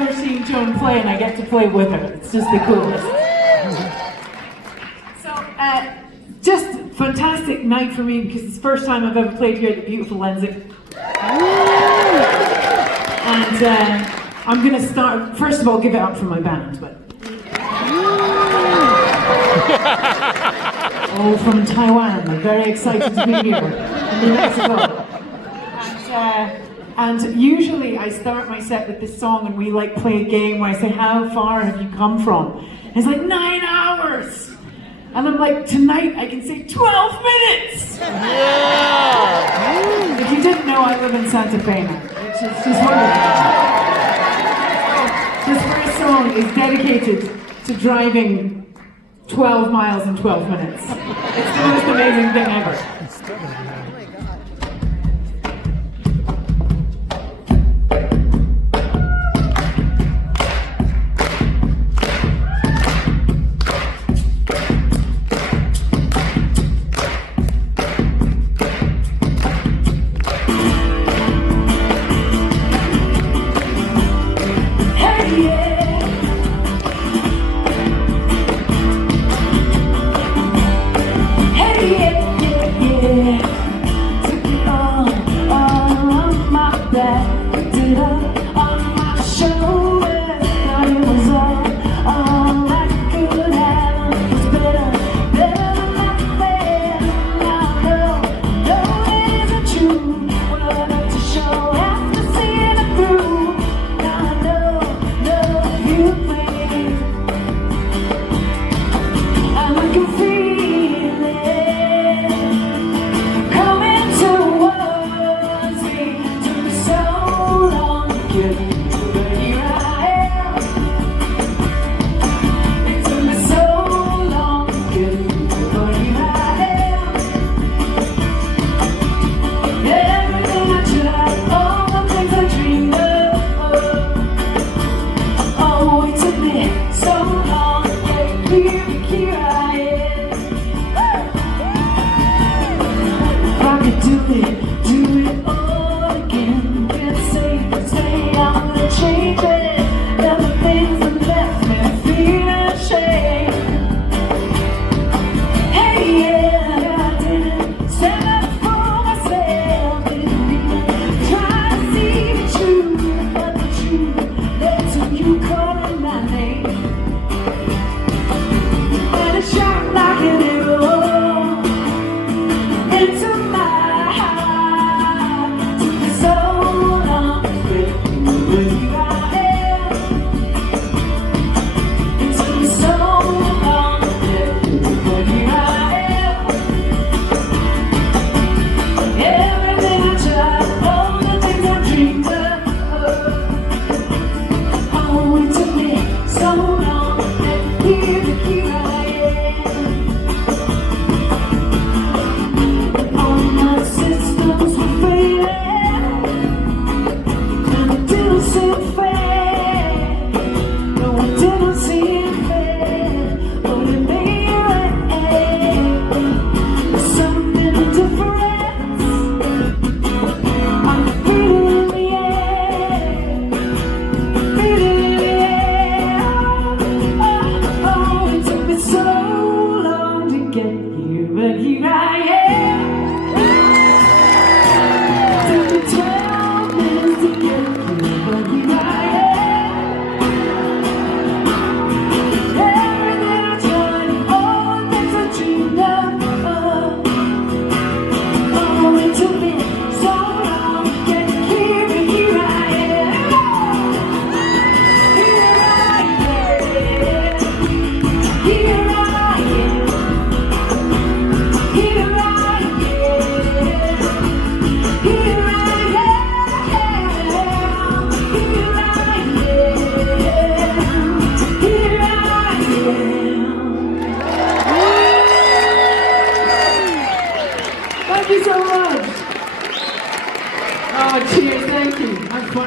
ever seen Joan play, and I get to play with her. It's just the coolest. So, just fantastic night for me because it's the first time I've ever played here at the beautiful Lensic. And I'm going to start, first of all, give it up for my band, but... Oh, from Taiwan, I'm very excited to be here in New Mexico. And usually I start my set with this song and we like play a game where I say, how far have you come from? And it's like 9 hours! And I'm like, tonight I can say 12 minutes! Yeah! If you didn't know, I live in Santa Fe now. It's just wonderful. This first song is dedicated to driving 12 miles in 12 minutes. It's the most amazing thing ever.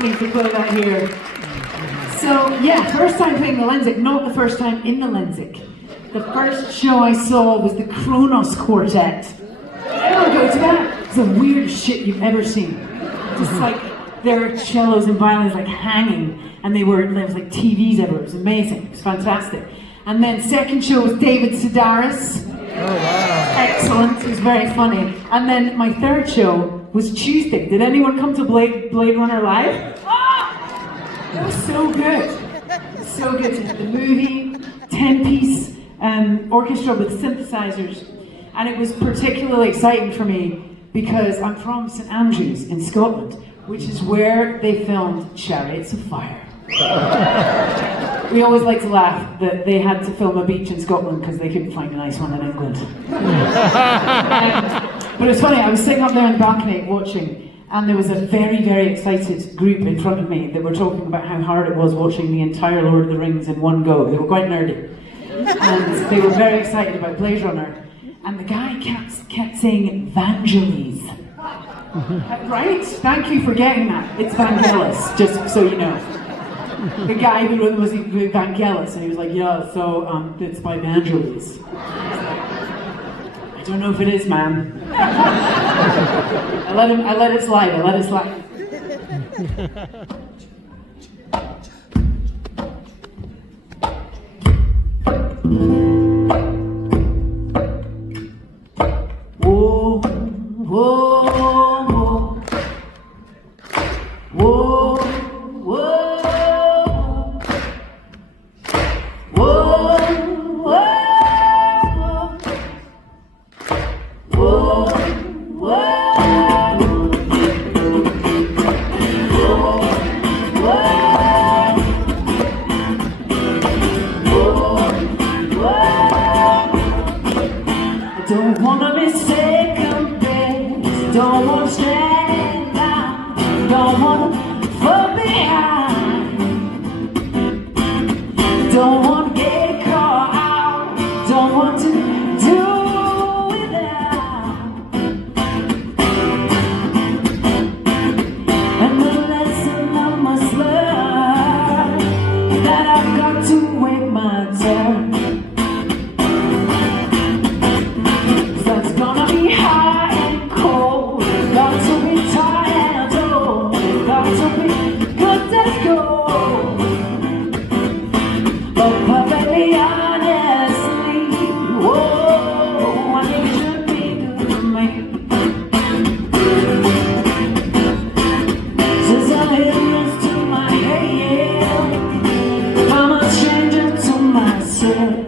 To play that here. So yeah, first time playing the Lensic, not the first time in the Lensic. The first show I saw was the Kronos Quartet. Everyone go to that. It's the weirdest shit you've ever seen. Just like there were cellos and violins like hanging, and there was like TVs everywhere. It was amazing. It was fantastic. And then second show was David Sedaris. Oh, wow. Excellent. It was very funny. And then my third show was Tuesday. Did anyone come to Blade Runner Live? Oh! It was so good. So good. The movie, 10-piece orchestra with synthesizers. And it was particularly exciting for me because I'm from St Andrews in Scotland, which is where they filmed Chariots of Fire. We always like to laugh that they had to film a beach in Scotland because they couldn't find a nice one in England. But it's funny, I was sitting up there on the balcony watching, and there was a very, very excited group in front of me that were talking about how hard it was watching the entire Lord of the Rings in one go. They were quite nerdy. And they were very excited about Blade Runner. And the guy kept saying Vangelis. Right? Thank you for getting that. It's Vangelis, just so you know. The guy who was Vangelis, and he was like, yeah, so it's by Vangelis. I don't know if it is, man. I let it slide. Whoa, whoa, whoa, whoa, whoa, whoa, whoa, don't wanna be second best, don't wanna stand out, don't wanna fall behind, don't wanna get caught out, don't want to do without. And the lesson I must learn, that I've got to wait my turn. It's gonna be hot and cold, got to be tired, oh, got to be good as gold. But perfectly honestly, whoa, I think you should be good to me. Since I'm hideous to my head, I'm a stranger to myself.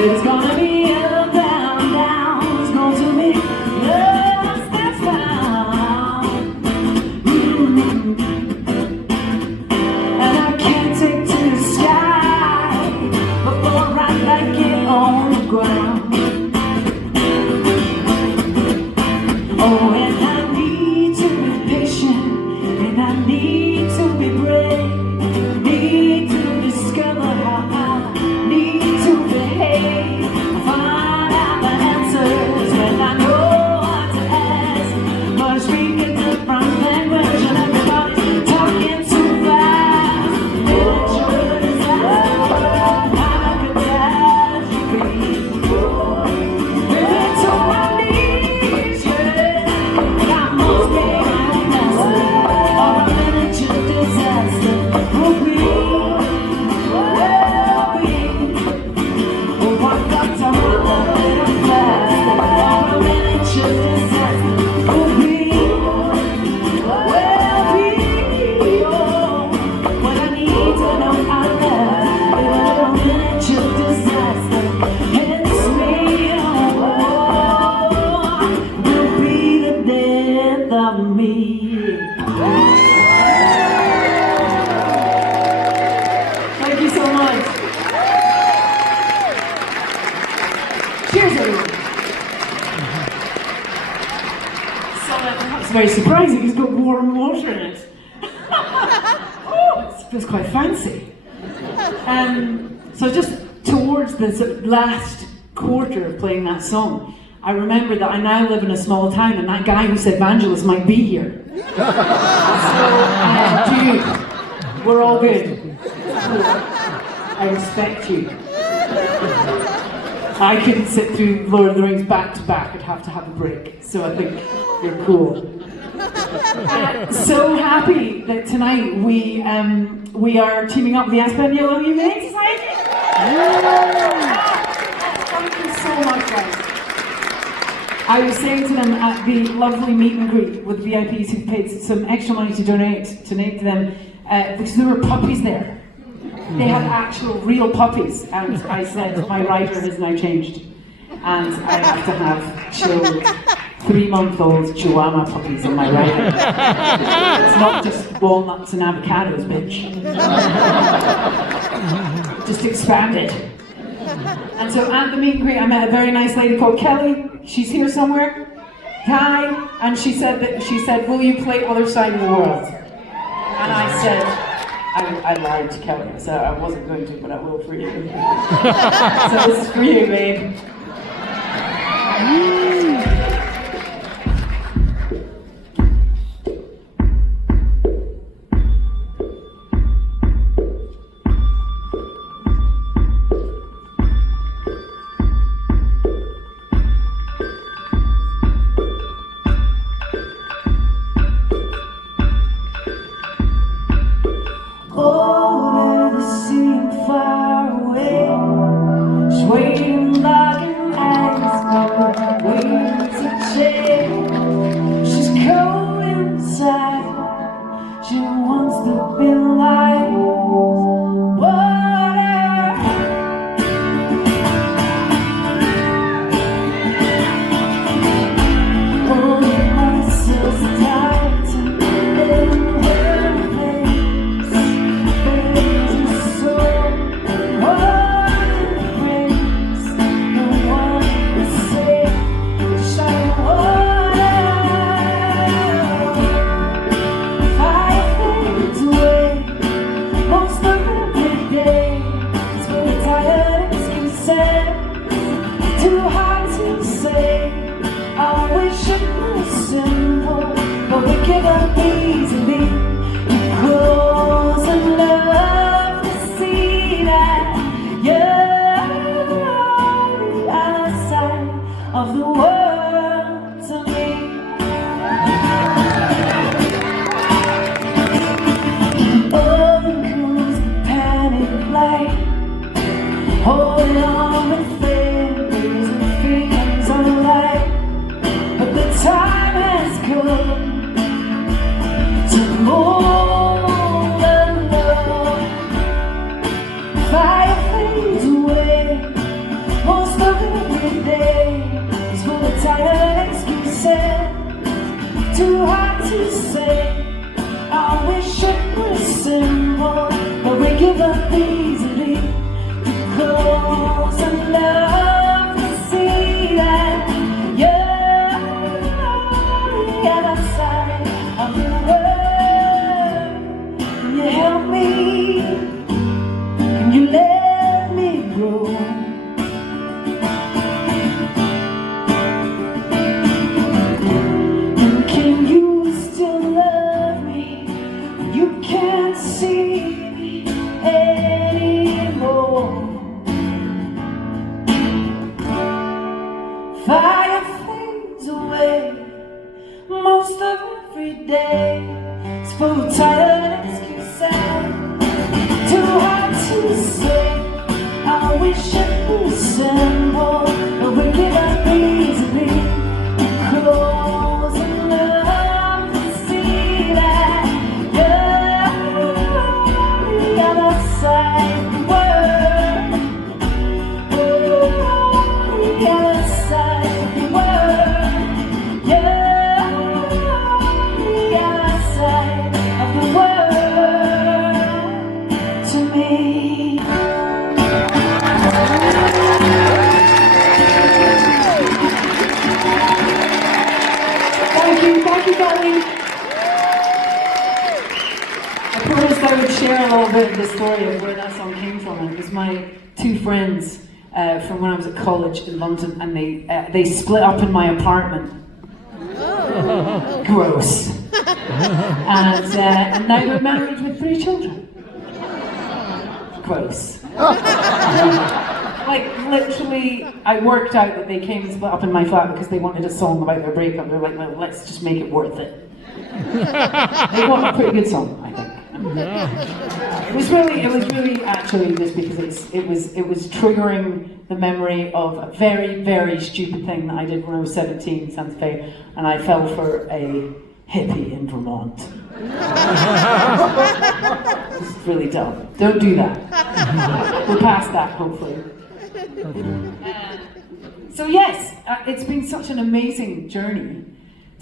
It's gonna be up, down, down. It's going to be up, steps down. And I can't take to the sky before I like it on the ground. Oh, and I need to be patient, and I need to be brave, need to discover how I need to behave, find out the answers when I know what to ask. But speaking different language and everybody's talking too fast. It's a disaster, I'm a catastrophe. Really to my knees, yeah. I must be an answer, or a miniature disaster will be. That's very surprising. It's got warm water in it. Oh, it feels quite fancy. So just towards the last quarter of playing that song, I remember that I now live in a small town, and that guy who said Vangelis might be here. So, dude, we're all good. I respect you. I couldn't sit through Lord of the Rings back to back. I'd have to have a break. So I think you're cool. So happy that tonight we are teaming up with the Espanola Humane Society. Thank you so much, guys. I was saying to them at the lovely meet and greet with VIPs who paid some extra money to donate to them, because there were puppies there. They had actual real puppies, and I said my rider has now changed, and I have to have chilled 3-month-old Chihuahua puppies on my rider. It's not just walnuts and avocados, bitch. Just expanded. And so at the meet and greet, I met a very nice lady called Kelly. She's here somewhere. Hi. And she said, will you play Other Side of the World? And I said, I lied to Kelly. I said I wasn't going to, but I will for you. So this is for you, babe. To me. Thank you, Colleen. I promised I would share a little bit of the story of where that song came from. And it was my two friends from when I was at college in London, and they split up in my apartment. Gross. And now they're married with 3 children. Gross. Like, literally, I worked out that they came and split up in my flat because they wanted a song about their breakup. They're like, well, let's just make it worth it. They got a pretty good song, I think. It was really actually just because it was triggering the memory of a very, very stupid thing that I did when I was 17 in Santa Fe, and I fell for a hippie in Vermont. It's really dumb. Don't do that. We're past that, hopefully. So yes, it's been such an amazing journey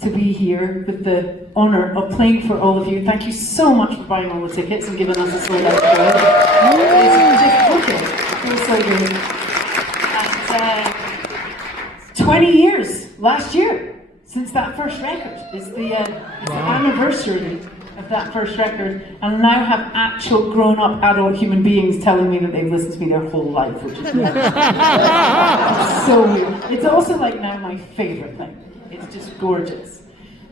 to be here with the honour of playing for all of you. Thank you so much for buying all the tickets and giving us a sold out show. It's just wicked. It feels so good. And 20 years last year since that first record. It's the anniversary of that first record, and now have actual grown-up adult human beings telling me that they've listened to me their whole life, which is weird. It's so weird. It's also like now my favourite thing. It's just gorgeous.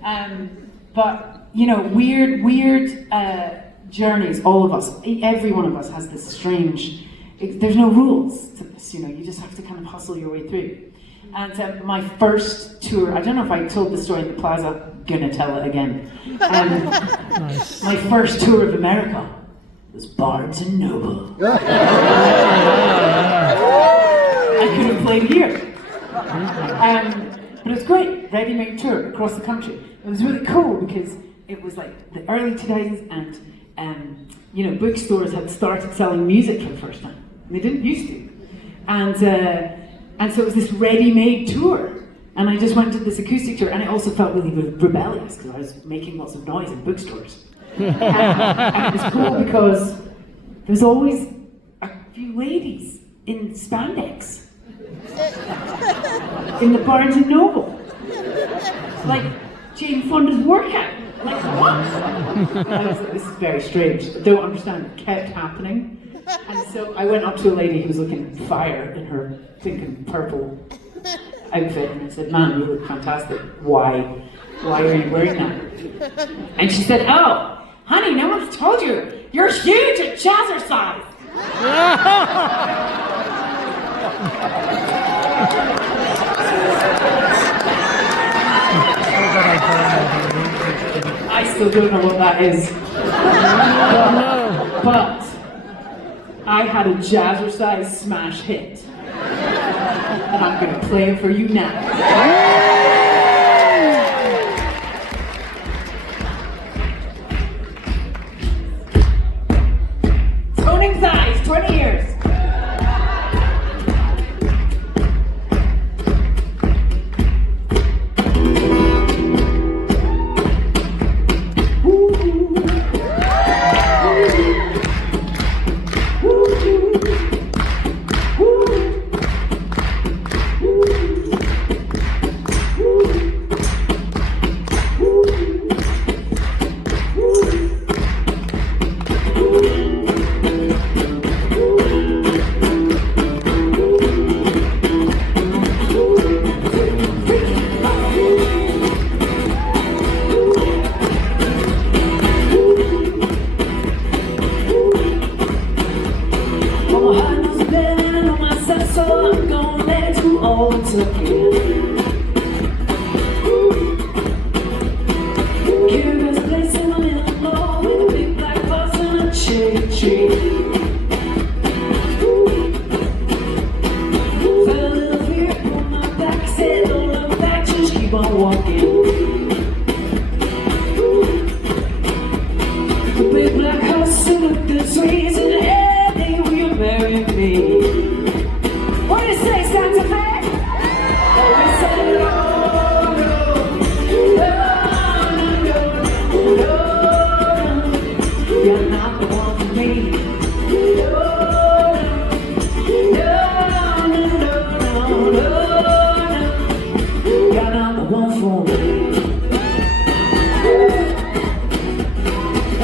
But you know, weird journeys. All of us, every one of us has this strange. There's no rules to this. You know, you just have to kind of hustle your way through. And my first tour, I don't know if I told the story at the Plaza, gonna tell it again. Nice. My first tour of America was Barnes and Noble. I could have played here. But it was great, ready-made tour across the country. It was really cool because it was like the early 2000s, and you know, bookstores had started selling music for the first time. They didn't used to. And so it was this ready-made tour. And I just went to this acoustic tour, and I also felt really rebellious because I was making lots of noise in bookstores. And it was cool because there's always a few ladies in spandex in the Barnes and Noble, like Jane Fonda's workout. Like what? I was like, this is very strange. I don't understand. It kept happening. And so I went up to a lady who was looking fire in her pink and purple outfit, and I said, "Man, you look fantastic. Why are you wearing that?" And she said, "Oh, honey, no one's told you. You're huge at jazzercise." I still don't know what that is. But I had a jazzercise smash hit. And I'm going to play it for you now. Toning thighs, 20 years.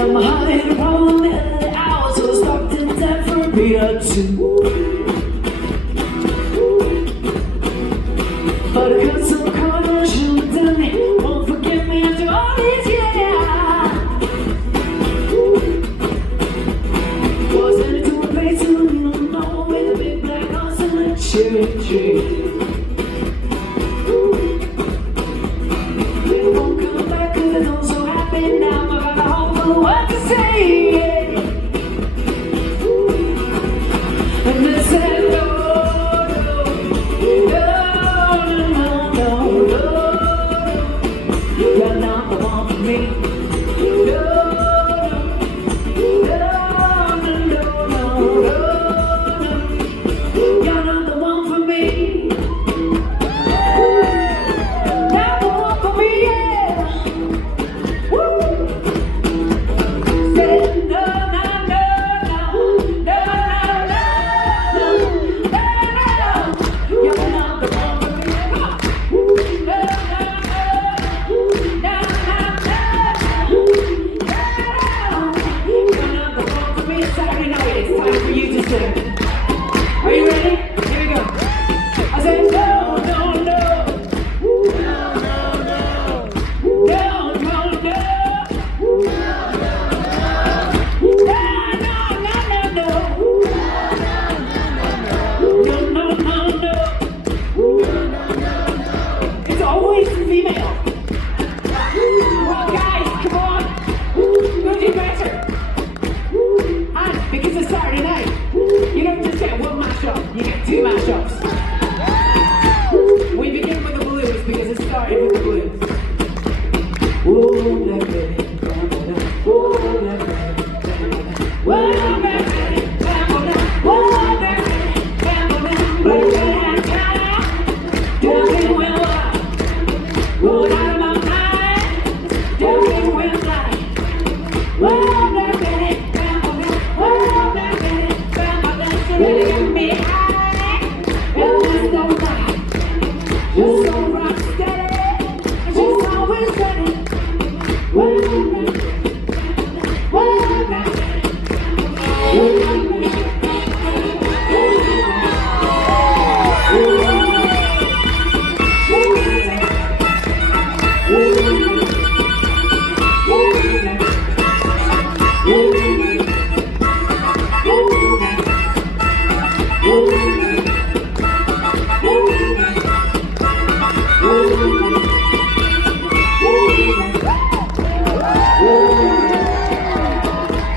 And my heart hit a problem in the hour, so I stopped in time for a beer or two. But I got some corner, should've done it. Won't forgive me after all these years. Wasn't it to a place you don't know, with a big black house and a cherry tree. It won't come back 'cause I'm so happy now. I got a whole lot of what to say. And they said no, no, no, no, no, no. You're not the one for me. No, no, no, no, no, no. You're not the one for me. Not the one for me, yeah. Woo. Said no, no, no, no, no, no, no, no, no. You're not the one for me. Come on. No, no, no, no, no, no. You're not the one for me. Saturday night, it's time for you to sing. Are you ready? Here we go. I said no, no, no. No, no, no. No, no, no. No, no, no, no. It's always the female. Well, guys, come on. Who did better? And because it's Saturday night, you don't just get one mashup, you get two mashups. We begin with the blues because it started with the blues. Whoa, black baby, whoa, black baby, whoa, black baby, whoa, black baby, black baby, doing well, rolled out of my mind, doing well, whoa, black baby, whoa, black baby, really got me high, and there's no lie. You're so rock steady, and she's always ready. Whoa, whoa,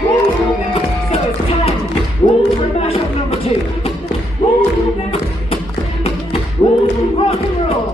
So it's time for mashup number 2. Rock and roll.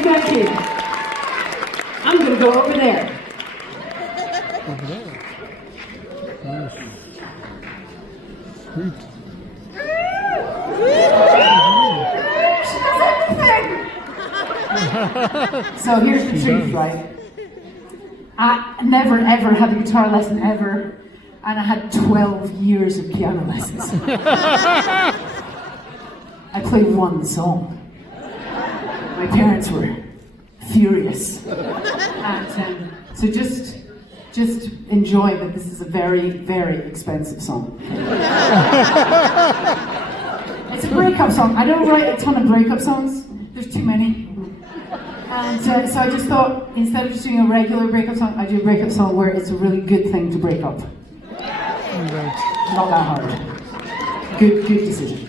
Thank you. I'm going to go over there. over there. Nice. Sweet. She does everything! So here's the truth, right? I never ever had a guitar lesson ever, and I had 12 years of piano lessons. I played one song. My parents were furious. And so just enjoy that this is a very, very expensive song. It's a breakup song. I don't write a ton of breakup songs. There's too many. And so I just thought, instead of just doing a regular breakup song, I do a breakup song where it's a really good thing to break up. Not that hard. Good decision.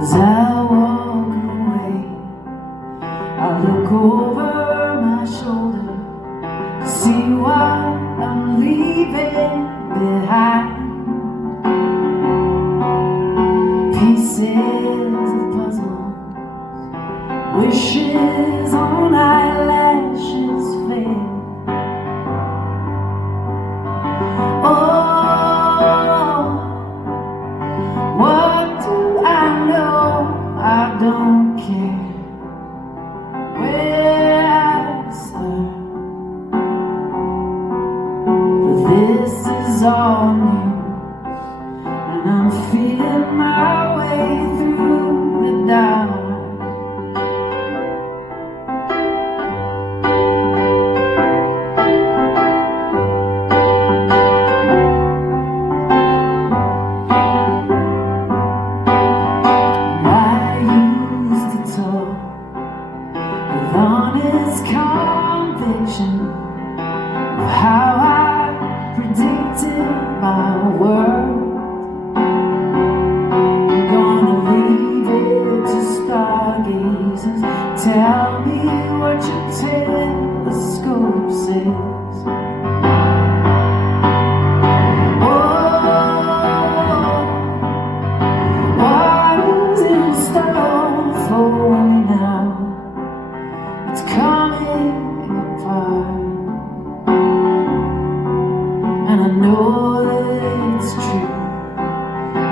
As I walk away, I look over my shoulder to see what I'm leaving behind. Pieces of puzzle, wishes on eyelashes fail. Oh, what do I know? I don't care where I start, but this is all new, and I'm feeling my way through the dark. I used to talk with honest conviction of how I predicted my world. Tell me what your telescope says. Oh, what is in store for me now? It's coming apart, and I know that it's true,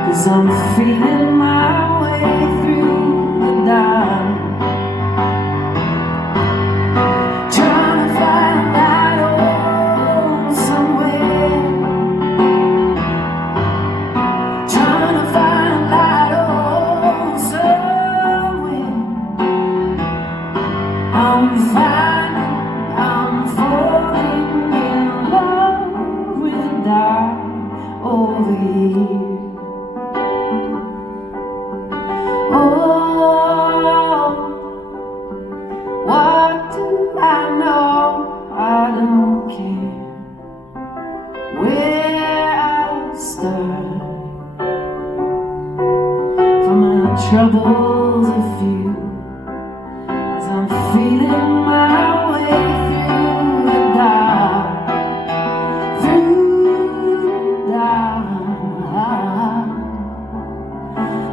'cause I'm feeling my way through the dark. I'm falling in love with the dark over here. Oh, what do I know? I don't care where I start. For my troubles are few, I'm feeling my way through the dark,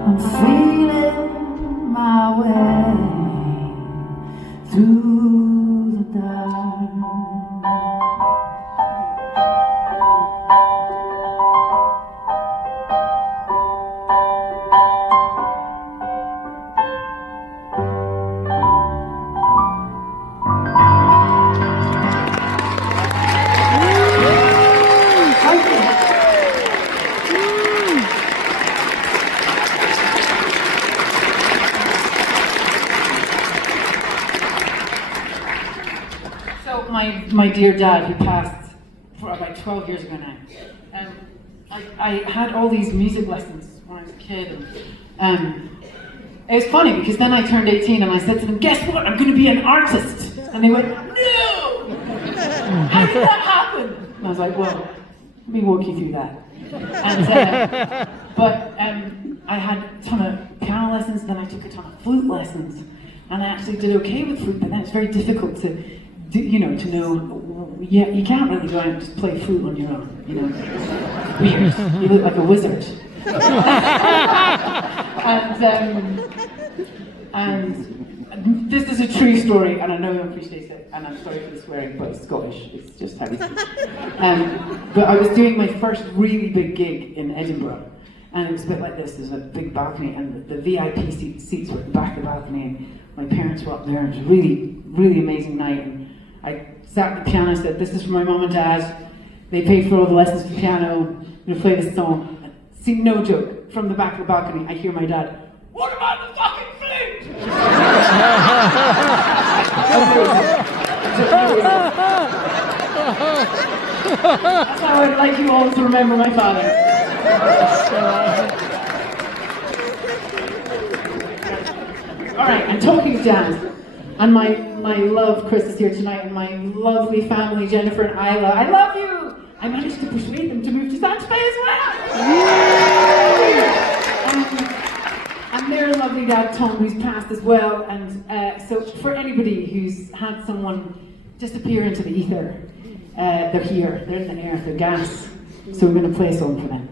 I'm feeling my way through the dark. My dear dad, who passed for about 12 years ago now, I had all these music lessons when I was a kid, and it was funny because then I turned 18 and I said to them, guess what, I'm going to be an artist, and they went, no, how did that happen? And I was like, well, let me walk you through that. And, but I had a ton of piano lessons, then I took a ton of flute lessons, and I actually did okay with flute, but then it's very difficult to to know, yeah, you can't really go out and just play flute on your own, Weird. You look like a wizard. and this is a true story, and I know you appreciate it, and I'm sorry for the swearing, but it's Scottish. It's just how we speak. But I was doing my first really big gig in Edinburgh, and it was a bit like this. There's a big balcony, and the VIP seats were at the back of the balcony, and my parents were up there. It was a really, really amazing night, and I sat at the piano and said, "This is for my mum and dad. They paid for all the lessons for piano. I'm going to play this song." See, no joke, from the back of the balcony, I hear my dad, "What about the fucking flute?" That's how I'd like you all to remember my father. Alright, and talking of jazz, and my love, Chris is here tonight, and my lovely family, Jennifer and Isla, I love you! I managed to persuade them to move to Santa Fe as well! And their lovely dad, Tom, who's passed as well, and so for anybody who's had someone disappear into the ether, they're here, they're in the air, they're gas, so we're going to play a song for them.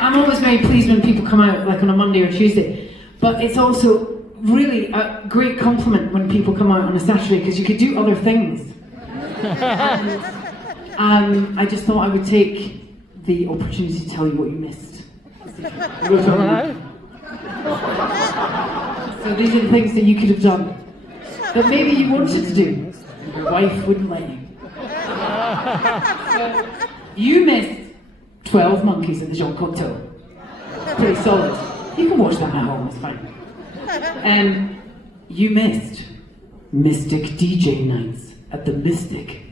I'm always very pleased when people come out like on a Monday or Tuesday, But it's also really a great compliment when people come out on a Saturday because you could do other things. And I just thought I would take the opportunity to tell you what you missed. Alright. So these are the things that you could have done that maybe you wanted to do, and your wife wouldn't let you. So you missed 12 Monkeys at the Jean Cocteau. Pretty solid. You can watch that at home, it's fine. You missed Mystic DJ nights at the Mystic.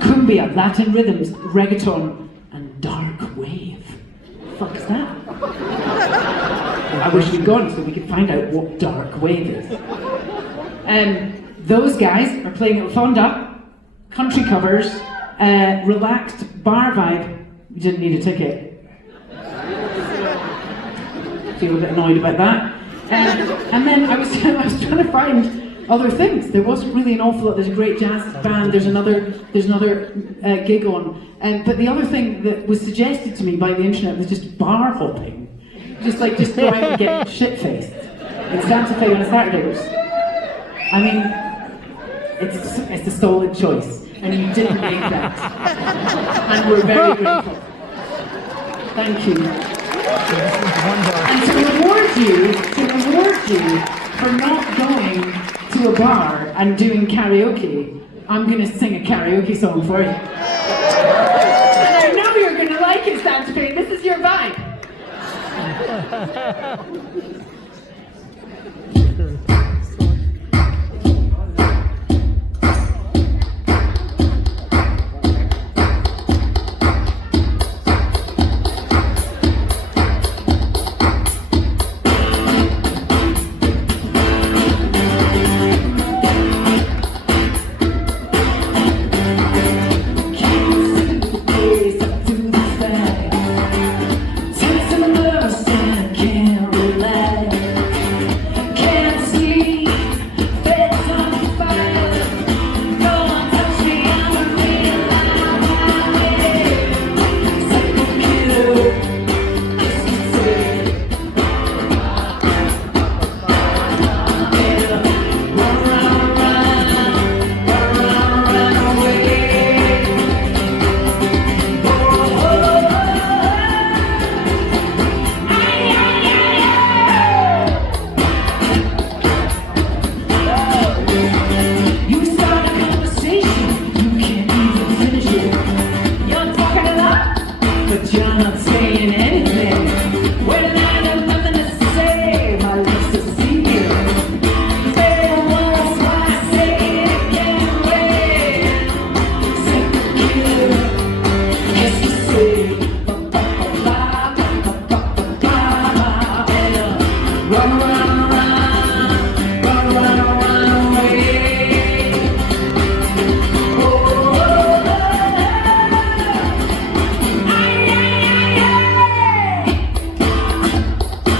Cumbia, Latin rhythms, reggaeton, and dark wave. What the fuck is that? I wish we'd gone so we could find out what dark wave is. Those guys are playing at Fonda, country covers, relaxed bar vibe. You didn't need a ticket. Feel a bit annoyed about that. And then I was trying to find other things. There wasn't really an awful lot. There's a great jazz band. There's another gig on. But the other thing that was suggested to me by the internet was just bar hopping. Just go out and get shit-faced in Santa Fe on a Saturday. I mean, it's a solid choice, and you didn't make that. And we're very grateful. Thank you. And to reward you for not going to a bar and doing karaoke, I'm going to sing a karaoke song for you. And I know you're going to like it, Santa Fe. This is your vibe.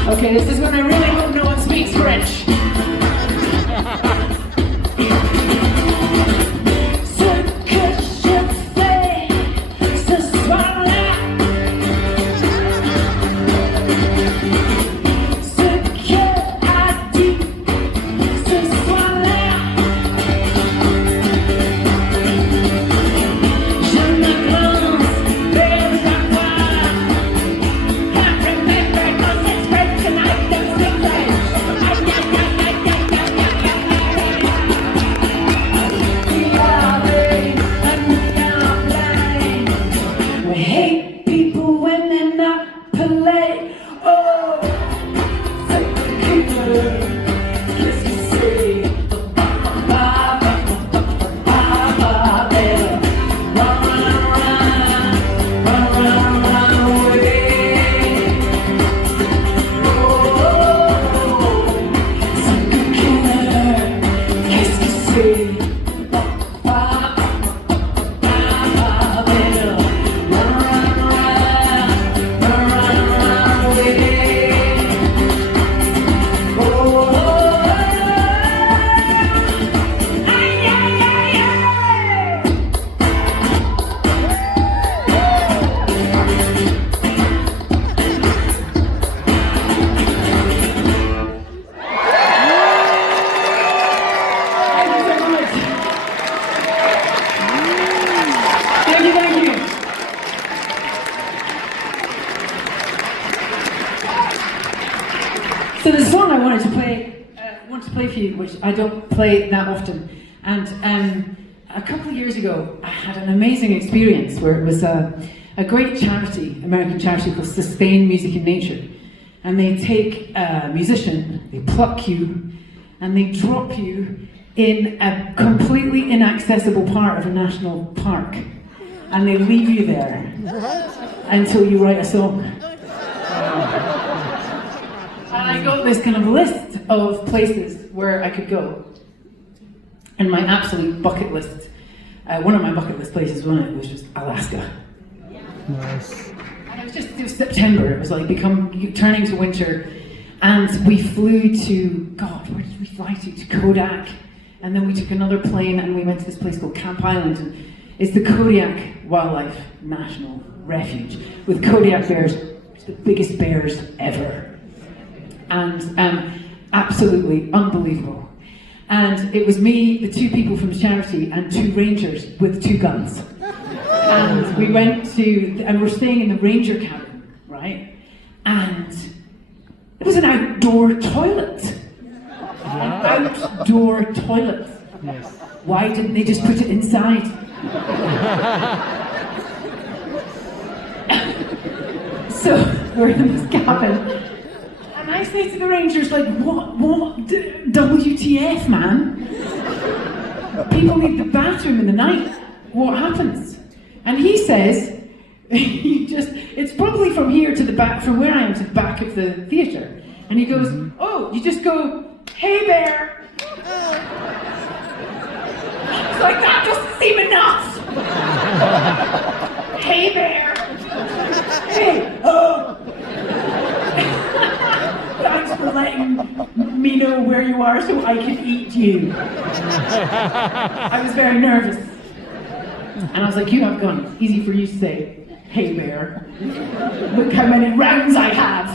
Okay, this is when I really hope no one speaks French. So the song I wanted to play for you, which I don't play that often, and a couple of years ago I had an amazing experience where it was a great charity, American charity called Sustain Music in Nature, and they take a musician, they pluck you, and they drop you in a completely inaccessible part of a national park, and they leave you there until you write a song. And I got this kind of list of places where I could go. And my absolute bucket list, one of my bucket list places was just Alaska. Nice. And it was September, it was like turning to winter. And we flew to, God, where did we fly to? To Kodak. And then we took another plane and we went to this place called Camp Island. And it's the Kodiak Wildlife National Refuge with Kodiak bears, the biggest bears ever. And absolutely unbelievable. And it was me, the two people from the charity, and two rangers with two guns. And we went and we're staying in the ranger cabin, right? And it was an outdoor toilet. An outdoor toilet. Yes. Why didn't they just put it inside? So we're in this cabin, and I say to the rangers, like, what, WTF, man? People need the bathroom in the night. What happens? And he says, it's probably from here to the back, from where I am to the back of the theatre. And he goes, oh, you just go, hey bear. It's like, that doesn't seem enough. Hey bear. Hey, oh. Thanks for letting me know where you are so I can eat you. I was very nervous. And I was like, you have guns. Easy for you to say, hey bear. Look how many rounds I have.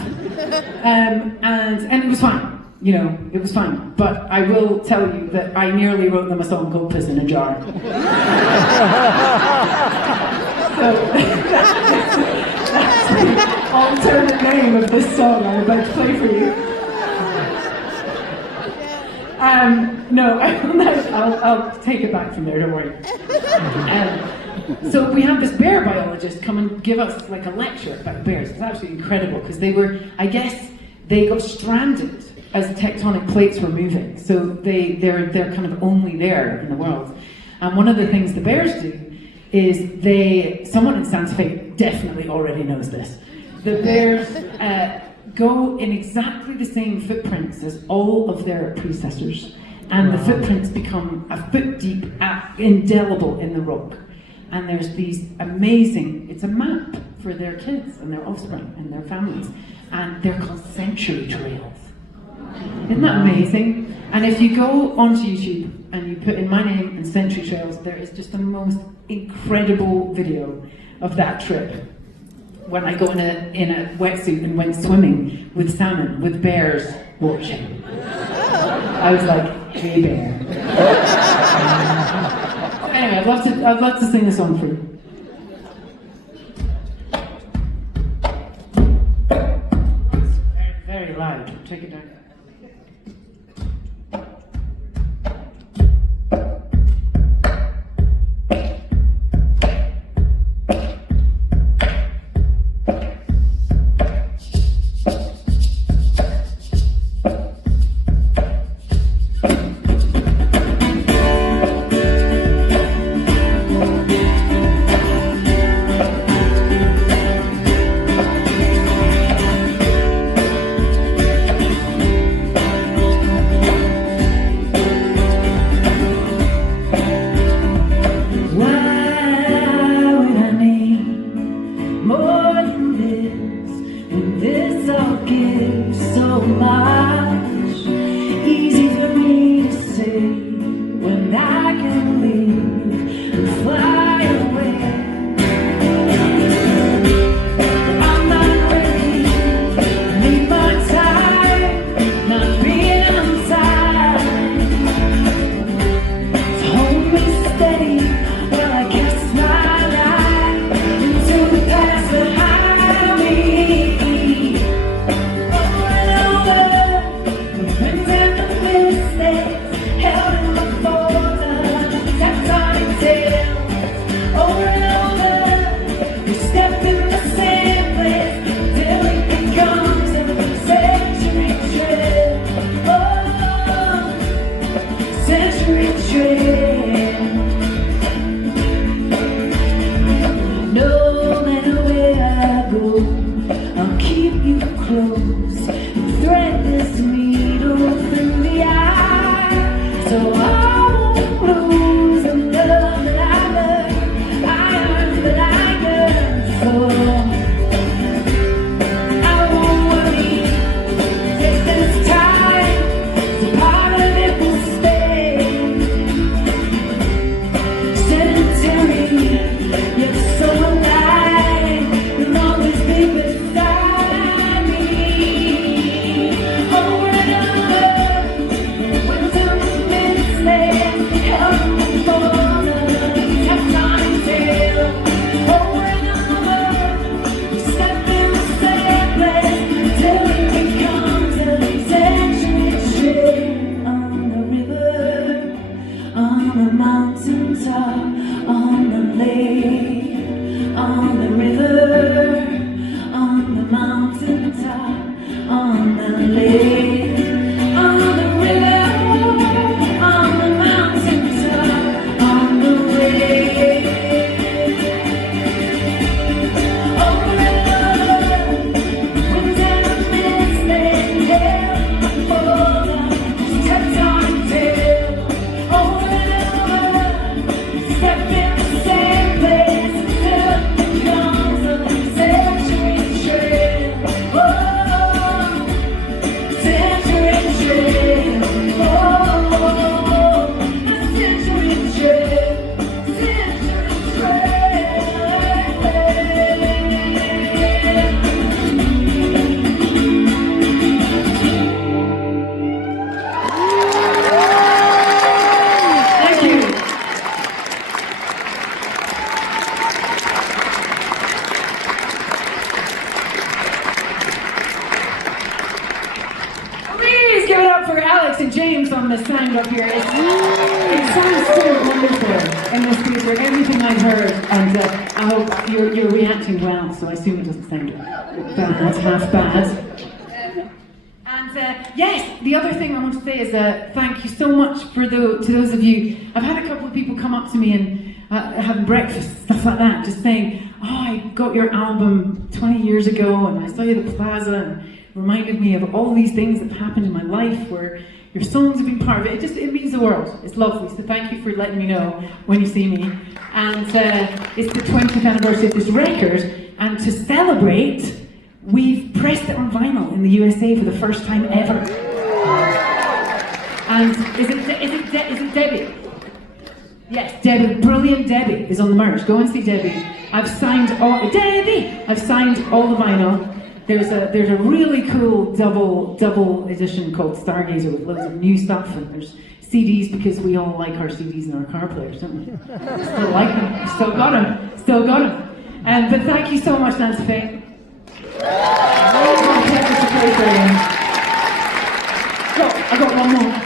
And it was fine. You know, it was fine. But I will tell you that I nearly wrote them a song called Piss in a Jar. So that's the alternate name of this song I'm about to play for you. No, I'll take it back from there, don't worry. So we had this bear biologist come and give us like a lecture about bears. It's absolutely incredible because they got stranded as tectonic plates were moving. So they're kind of only there in the world. And one of the things the bears do is someone in Santa Fe definitely already knows this. The bears go in exactly the same footprints as all of their predecessors. And the footprints become a foot deep, indelible in the rock. And there's these amazing, it's a map for their kids and their offspring and their families. And they're called century trails. Isn't that amazing? And if you go onto YouTube and you put in my name and Century Trails, there is just the most incredible video of that trip. When I go in a wetsuit and went swimming with salmon, with bears watching. I was like, hey bear. Anyway, I'd love to sing the song for you. It's very loud. Take it down. St. James on the sound up here. It sounds so wonderful in this piece for everything I've heard, and I hope you're reacting well, so I assume it doesn't sound bad, half bad. And yes, the other thing I want to say is thank you so much to those of you. I've had a couple of people come up to me and having breakfast, stuff like that, just saying, oh, I got your album 20 years ago and I saw you at the Plaza and it reminded me of all these things that happened in my life where your songs have been part of it. It means the world. It's lovely. So thank you for letting me know when you see me. And it's the 20th anniversary of this record, and to celebrate, we've pressed it on vinyl in the USA for the first time ever. And is it Debbie? Yes, Debbie, brilliant Debbie is on the merch. Go and see Debbie. I've signed all the vinyl. There's a really cool double edition called Stargazer with loads of new stuff, and there's CDs because we all like our CDs and our car players, don't we? Still like them. Still got them. But thank you so much, Nancy Faye. I got one more.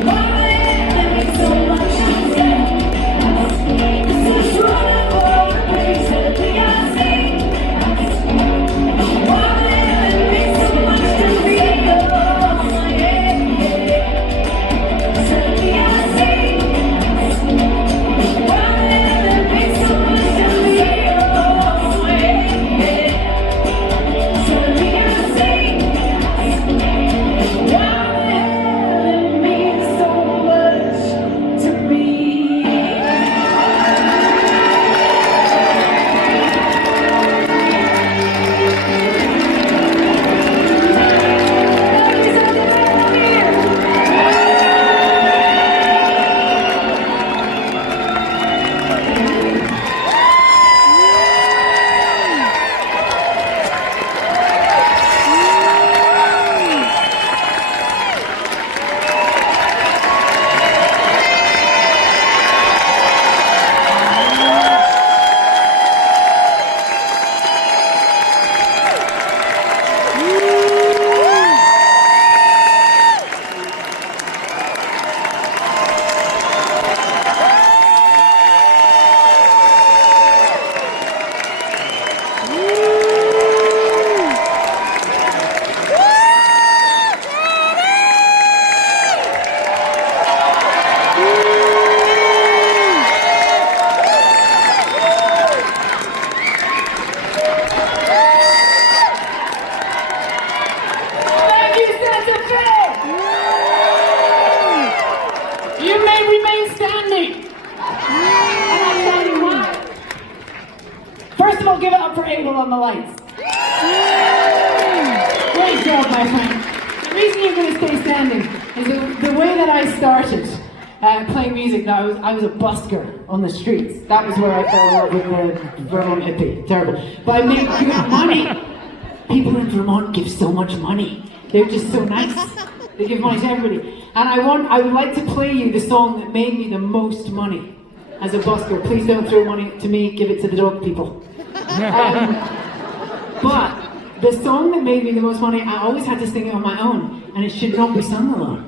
What First of all, give it up for Abel on the lights. Great job, my friend. The reason you're going to stay standing is the way that I started playing music. Now, I was a busker on the streets. That was where I fell in love with the Vermont hippie. Terrible. But I made good money. People in Vermont give so much money. They're just so nice. They give money to everybody. And I would like to play you the song that made me the most money as a busker. Please don't throw money to me, give it to the dog people. But the song that made me the most money, I always had to sing it on my own, and it should not be sung alone.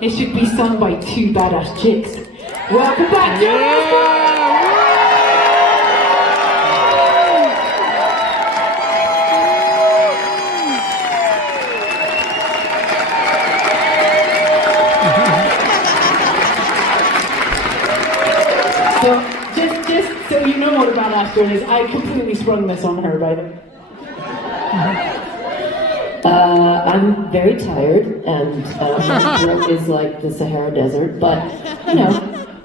It should be sung by two badass chicks. Welcome back, Joan Osborne! So, just so you know what a badass girl is, I completely sprung this on her, by the way. I'm very tired, and my throat is like the Sahara Desert, but, you know,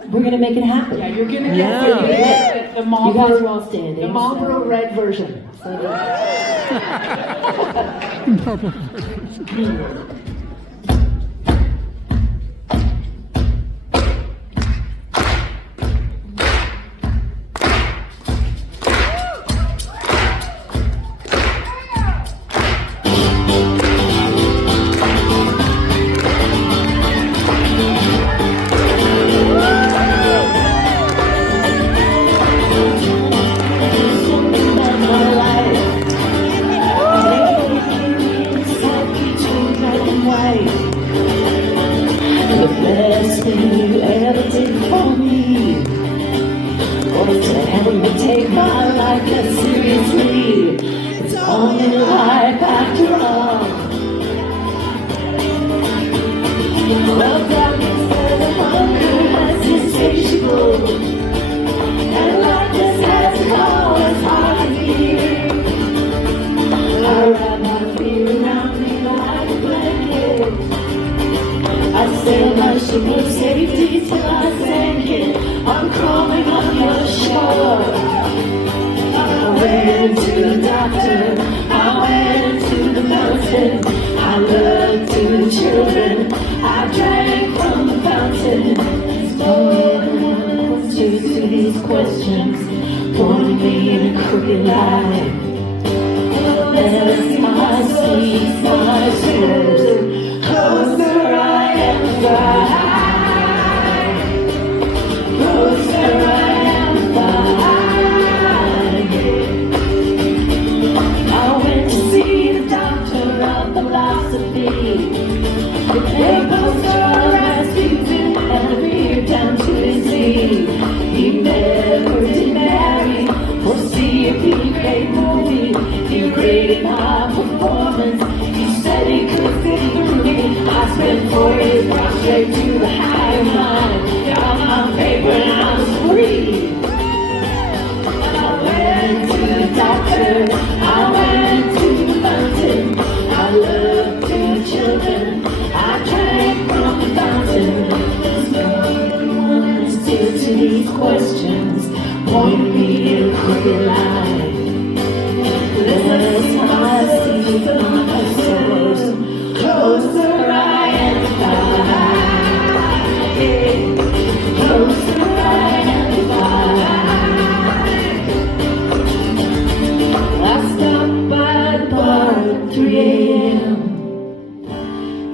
we're going to make it happen. Yeah, you're going to get the Marlboro, you guys are all standing. The Marlboro Red version. Take my life as seriously. It's only life after all. Well, darkness says the hunger has insatiable, and darkness has come as hard to hear. I wrap my fear around me like a blanket. I sail my ship of safety till I sank it. I'm crawling on your shore. I went to the doctor, I went to the mountain, I looked to the children, I drank from the fountain. No answers to these questions, pointing me in a crooked line. There's my seat, my soul, closer I am flying, closer I am flying. The papers are Rasputin and the beer down to his knee. He never did marry or see a B-grade movie. He rated my performance. He said he could sit through me. I spent 4 years brought straight to the higher mind. Got my paper and I was free. I went to the doctor. I went to the mountain. I looked to the children. I drank from the fountain. There's no one answer to these questions. Point me in a crooked line. There's my seat, my source. Closer I am flying. Closer I am flying. I stopped by the bar at 3 a.m.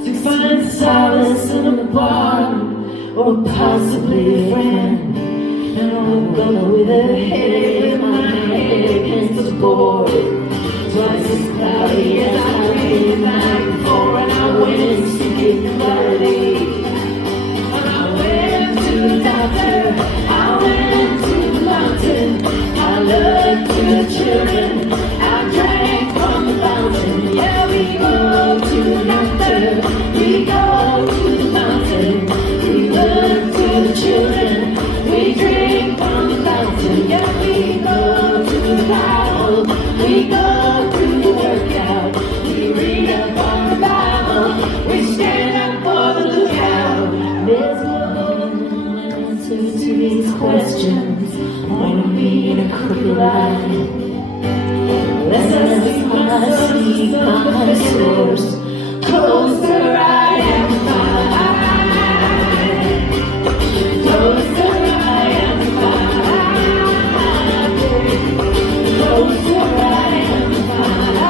to find solace in a bottom or possibly a friend. And I woke up with a headache, my head against the board. Twice as cloudy as I rained the night before, and I went seeking clarity. And I went to the doctor, I went to the mountain, I looked to the children, I drank from the fountain. Yeah, we go to the doctor, we go to the mountain, we look to the children, we drink from the fountain. Yeah, we go to the Bible, we go through the workout, we read up on the Bible, we stand up for the lookout. There's no answer to these questions, point me in a crooked line. As I sleep, my source, closer I am fine. Closer I am fine. Closer I am fine.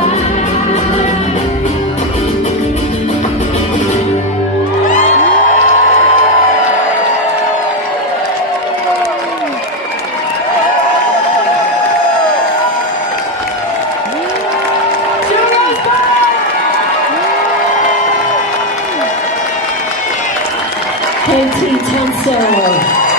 Thank you, Tunstall.